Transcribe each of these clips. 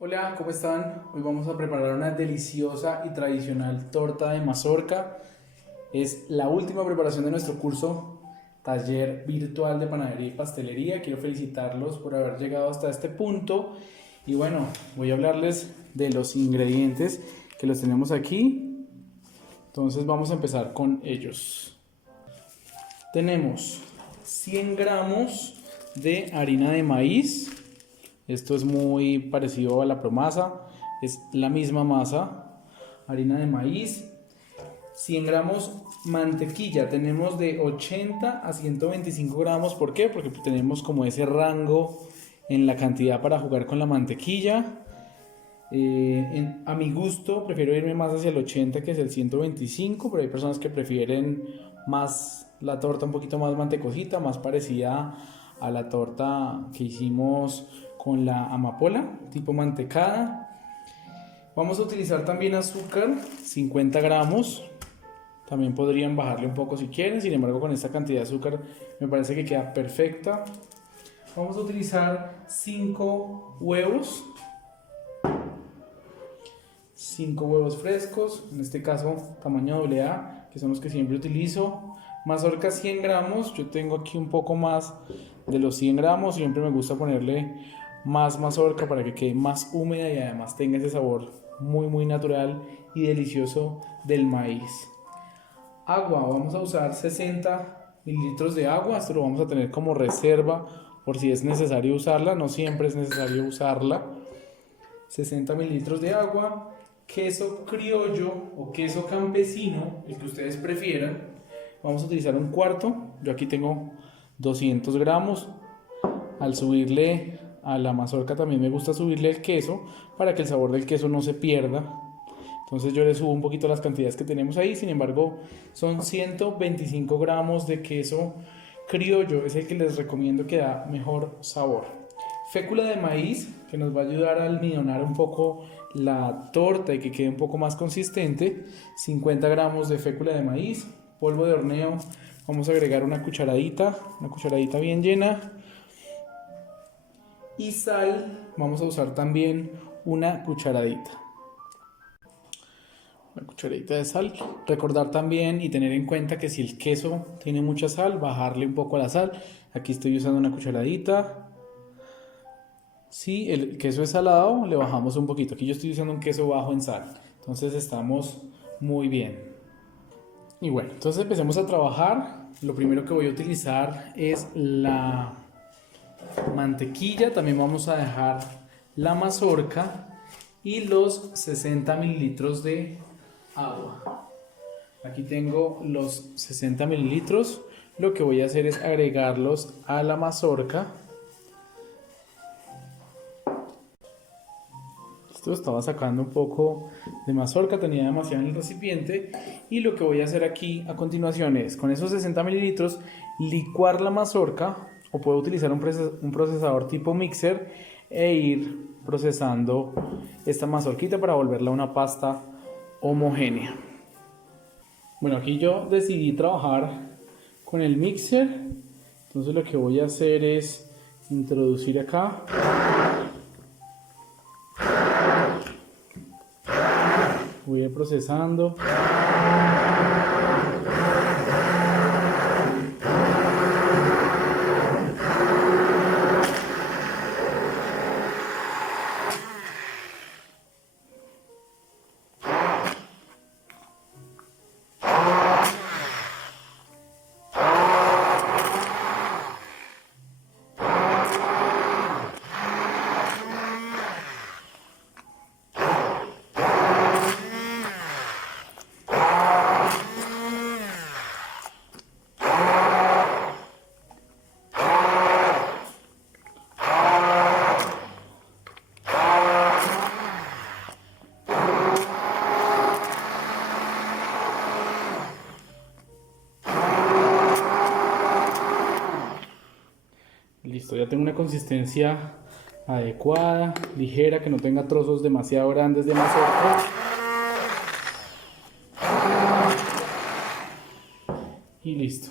Hola, ¿cómo están? Hoy vamos a preparar una deliciosa y tradicional torta de mazorca. Es la última preparación de nuestro curso Taller Virtual de Panadería y Pastelería. Quiero felicitarlos por haber llegado hasta este punto. Y bueno, voy a hablarles de los ingredientes que los tenemos aquí. Entonces vamos a empezar con ellos. Tenemos 100 gramos de harina de maíz. Esto es muy parecido a la promasa, es la misma masa, harina de maíz. 100 gramos mantequilla, tenemos de 80 a 125 gramos. ¿Por qué? Porque tenemos como ese rango en la cantidad para jugar con la mantequilla. A mi gusto prefiero irme más hacia el 80 que hacia el 125, pero hay personas que prefieren más la torta un poquito más mantecosita, más parecida a la torta que hicimos con la amapola, tipo mantecada. Vamos a utilizar también azúcar, 50 gramos. También podrían bajarle un poco si quieren, sin embargo con esta cantidad de azúcar me parece que queda perfecta. Vamos a utilizar 5 huevos. 5 huevos frescos, en este caso tamaño AA, que son los que siempre utilizo. Mazorca 100 gramos, yo tengo aquí un poco más de los 100 gramos, siempre me gusta ponerle más mazorca para que quede más húmeda y además tenga ese sabor muy natural y delicioso del maíz. Agua, vamos a usar 60 mililitros de agua, esto lo vamos a tener como reserva por si es necesario usarla, no siempre es necesario usarla. 60 mililitros de agua. Queso criollo o queso campesino, el que ustedes prefieran, vamos a utilizar un cuarto. Yo aquí tengo 200 gramos. Al subirle a la mazorca también me gusta subirle el queso para que el sabor del queso no se pierda. Entonces yo le subo un poquito las cantidades que tenemos ahí. Sin embargo, son 125 gramos de queso criollo, es el que les recomiendo, que da mejor sabor. Fécula de maíz, que nos va a ayudar a almidonar un poco la torta y que quede un poco más consistente. 50 gramos de fécula de maíz. Polvo de horneo, vamos a agregar una cucharadita bien llena. Y sal, vamos a usar también una cucharadita de sal. Recordar también y tener en cuenta que si el queso tiene mucha sal, bajarle un poco a la sal. Aquí estoy usando una cucharadita. Si el queso es salado, le bajamos un poquito. Aquí yo estoy usando un queso bajo en sal, entonces estamos muy bien. Y bueno, entonces empecemos a trabajar. Lo primero que voy a utilizar es la mantequilla. También vamos a dejar la mazorca y los 60 mililitros de agua. Aquí tengo los 60 mililitros. Lo que voy a hacer es agregarlos a la mazorca. Estaba sacando un poco de mazorca, tenía demasiado en el recipiente, y lo que voy a hacer aquí a continuación es, con esos 60 mililitros, licuar la mazorca, o puedo utilizar un procesador tipo mixer e ir procesando esta mazorquita para volverla una pasta homogénea. Bueno, aquí yo decidí trabajar con el mixer, entonces lo que voy a hacer es introducir acá. Voy a ir procesando. Listo, ya tengo una consistencia adecuada, ligera, que no tenga trozos demasiado grandes de mazorca. Y listo.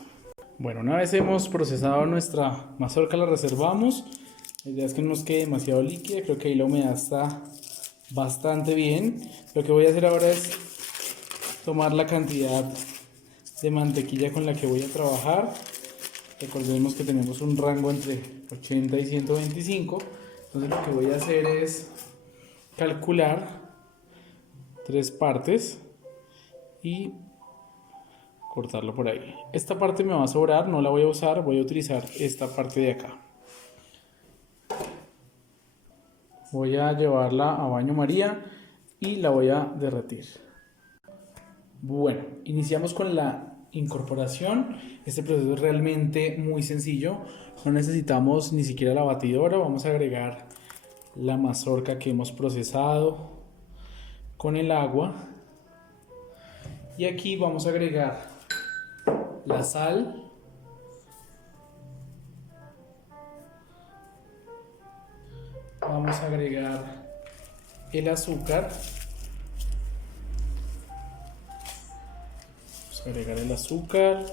Bueno, una vez hemos procesado nuestra mazorca, la reservamos. La idea es que no nos quede demasiado líquida, creo que ahí la humedad está bastante bien. Lo que voy a hacer ahora es tomar la cantidad de mantequilla con la que voy a trabajar. Recordemos que tenemos un rango entre 80 y 125. Entonces lo que voy a hacer es calcular 3 partes y cortarlo por ahí. Esta parte me va a sobrar, no la voy a usar, voy a utilizar esta parte de acá. Voy a llevarla a baño María y la voy a derretir. Bueno, iniciamos con la incorporación. Este proceso es realmente muy sencillo. No necesitamos ni siquiera la batidora. Vamos a agregar la mazorca que hemos procesado con el agua. Y aquí vamos a agregar la sal. Vamos a agregar el azúcar. Vamos a agregar el azúcar.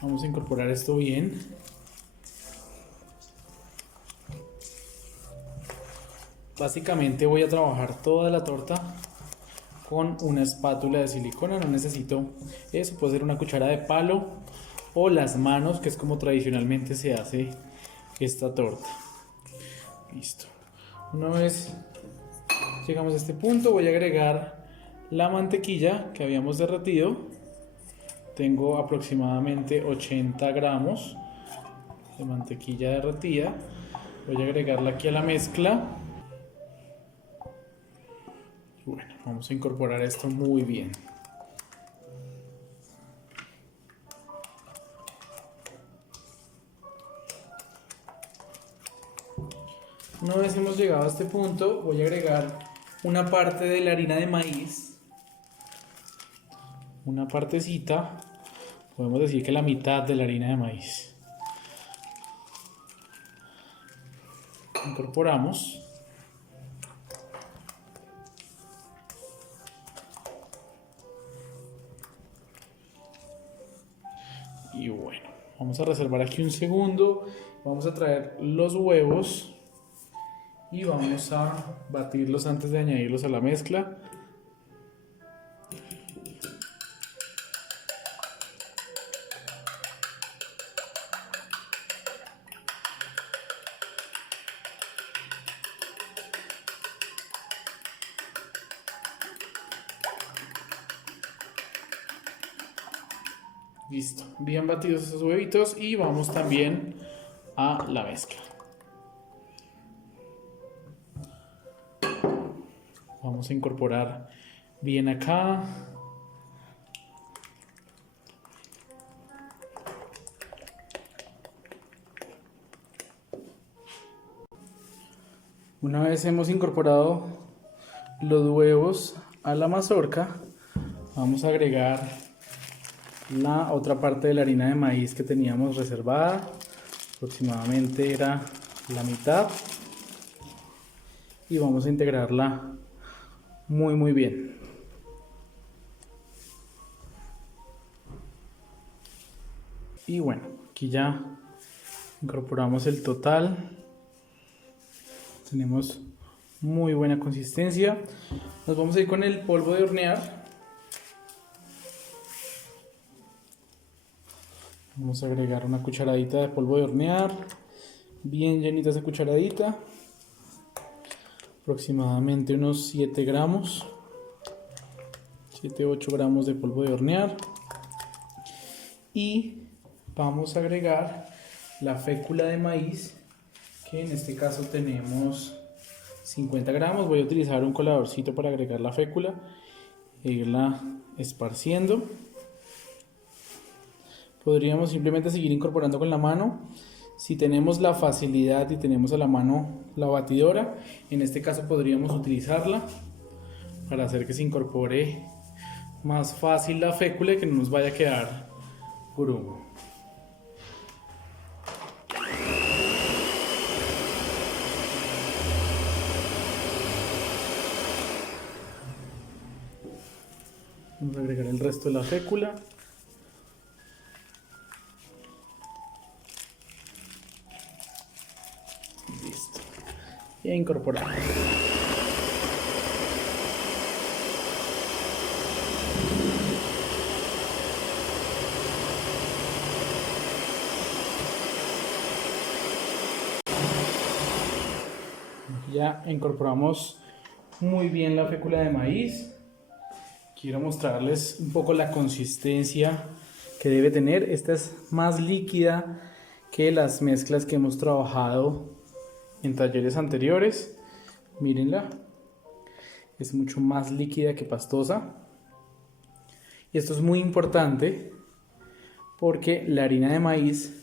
Vamos a incorporar esto bien. Básicamente voy a trabajar toda la torta con una espátula de silicona. No necesito eso, puede ser una cuchara de palo o las manos, que es como tradicionalmente se hace esta torta. Listo. Una vez llegamos a este punto, voy a agregar la mantequilla que habíamos derretido. Tengo aproximadamente 80 gramos de mantequilla derretida. Voy a agregarla aquí a la mezcla. Bueno, vamos a incorporar esto muy bien. Una vez hemos llegado a este punto, voy a agregar una parte de la harina de maíz. Una partecita, podemos decir que la mitad de la harina de maíz. Incorporamos. Y bueno, vamos a reservar aquí un segundo. Vamos a traer los huevos y vamos a batirlos antes de añadirlos a la mezcla. Listo, bien batidos esos huevitos y vamos también a la mezcla. Vamos a incorporar bien acá. Una vez hemos incorporado los huevos a la mazorca, vamos a agregar la otra parte de la harina de maíz que teníamos reservada. Aproximadamente era la mitad. Y vamos a integrarla muy bien. Y bueno, aquí ya incorporamos el total. Tenemos muy buena consistencia. Nos vamos a ir con el polvo de hornear. Vamos a agregar una cucharadita de polvo de hornear. Bien llenita esa cucharadita. Aproximadamente unos 7 gramos. 7-8 gramos de polvo de hornear. Y vamos a agregar la fécula de maíz, que en este caso tenemos 50 gramos. Voy a utilizar un coladorcito para agregar la fécula e irla esparciendo. Podríamos simplemente seguir incorporando con la mano. Si tenemos la facilidad y tenemos a la mano la batidora, en este caso podríamos utilizarla para hacer que se incorpore más fácil la fécula y que no nos vaya a quedar grumo. Vamos a agregar el resto de la fécula. e incorporamos. Ya incorporamos muy bien la fécula de maíz. Quiero mostrarles un poco la consistencia que debe tener. Esta es más líquida que las mezclas que hemos trabajado en talleres anteriores. Mírenla, es mucho más líquida que pastosa. Y esto es muy importante porque la harina de maíz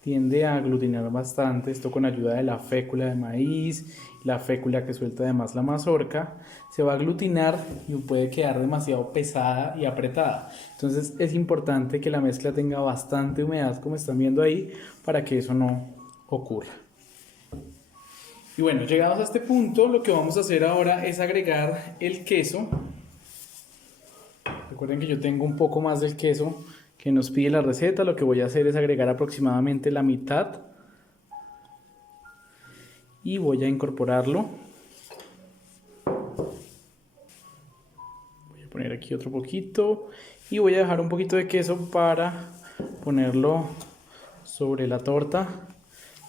tiende a aglutinar bastante, esto con ayuda de la fécula de maíz, la fécula que suelta además la mazorca, se va a aglutinar y puede quedar demasiado pesada y apretada. Entonces es importante que la mezcla tenga bastante humedad, como están viendo ahí, para que eso no ocurra. Y bueno, llegados a este punto, lo que vamos a hacer ahora es agregar el queso. Recuerden que yo tengo un poco más del queso que nos pide la receta. Lo que voy a hacer es agregar aproximadamente la mitad y voy a incorporarlo. Voy a poner aquí otro poquito y voy a dejar un poquito de queso para ponerlo sobre la torta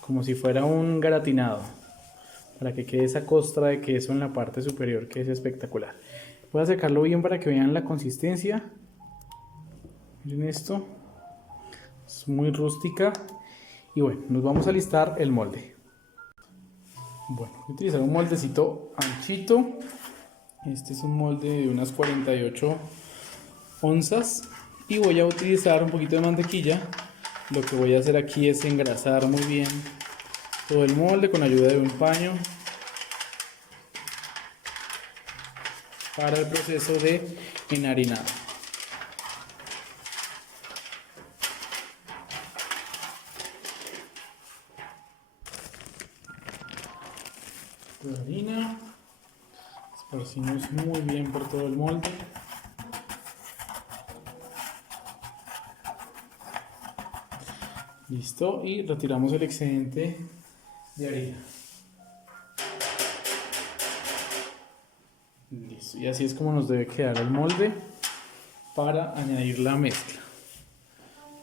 como si fuera un gratinado, para que quede esa costra de queso en la parte superior, que es espectacular. Voy a secarlo bien para que vean la consistencia. Miren esto, es muy rústica. Y bueno, nos vamos a alistar el molde. Bueno, voy a utilizar un moldecito anchito. Este es un molde de unas 48 onzas. Y voy a utilizar un poquito de mantequilla. Lo que voy a hacer aquí es engrasar muy bien todo el molde con ayuda de un paño para el proceso de enharinado. La harina, esparcimos muy bien por todo el molde. Listo, y retiramos el excedente de harina. Listo, y así es como nos debe quedar el molde para añadir la mezcla.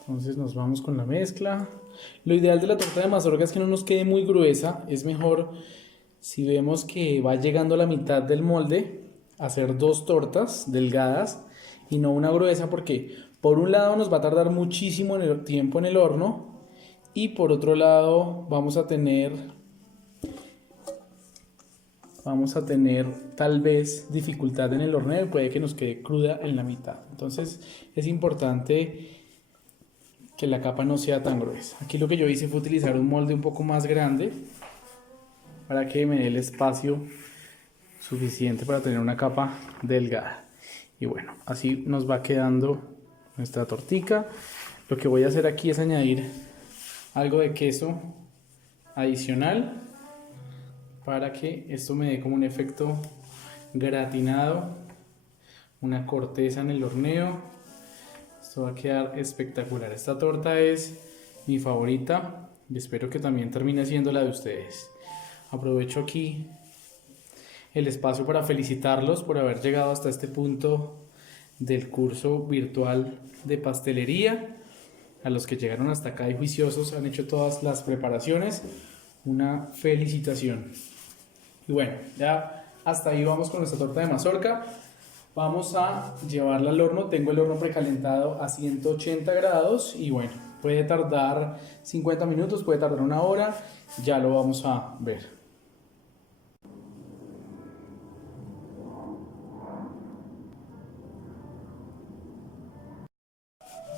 Entonces nos vamos con la mezcla. Lo ideal de la torta de mazorca es que no nos quede muy gruesa. Es mejor, si vemos que va llegando a la mitad del molde, hacer dos tortas delgadas y no una gruesa, porque por un lado nos va a tardar muchísimo tiempo en el horno y por otro lado vamos a tener tal vez dificultad en el horneo y puede que nos quede cruda en la mitad. Entonces es importante que la capa no sea tan gruesa. Aquí lo que yo hice fue utilizar un molde un poco más grande para que me dé el espacio suficiente para tener una capa delgada. Y bueno, así nos va quedando nuestra tortica. Lo que voy a hacer aquí es añadir algo de queso adicional para que esto me dé como un efecto gratinado, una corteza en el horneo. Esto va a quedar espectacular. Esta torta es mi favorita y espero que también termine siendo la de ustedes. Aprovecho aquí el espacio para felicitarlos por haber llegado hasta este punto del curso virtual de pastelería. A los que llegaron hasta acá y juiciosos, han hecho todas las preparaciones, una felicitación. Y bueno, ya hasta ahí vamos con nuestra torta de mazorca. Vamos a llevarla al horno. Tengo el horno precalentado a 180 grados y bueno, puede tardar 50 minutos, puede tardar una hora, ya lo vamos a ver.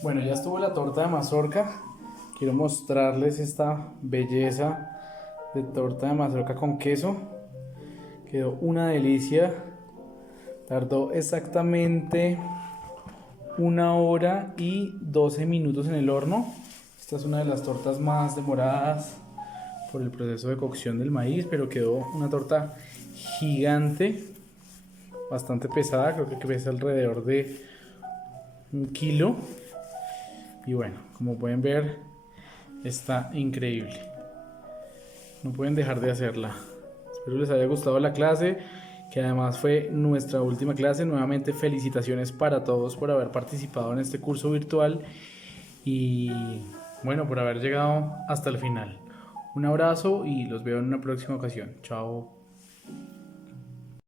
Bueno, ya estuvo la torta de mazorca. Quiero mostrarles esta belleza de torta de mazorca con queso. Quedó una delicia. Tardó exactamente 1 hora y 12 minutos en el horno. Esta es una de las tortas más demoradas por el proceso de cocción del maíz, pero quedó una torta gigante, bastante pesada. Creo que pesa alrededor de 1 kilo. Y bueno, como pueden ver, está increíble. No pueden dejar de hacerla. Espero les haya gustado la clase, que además fue nuestra última clase. Nuevamente felicitaciones para todos por haber participado en este curso virtual y bueno, por haber llegado hasta el final. Un abrazo y los veo en una próxima ocasión. Chao.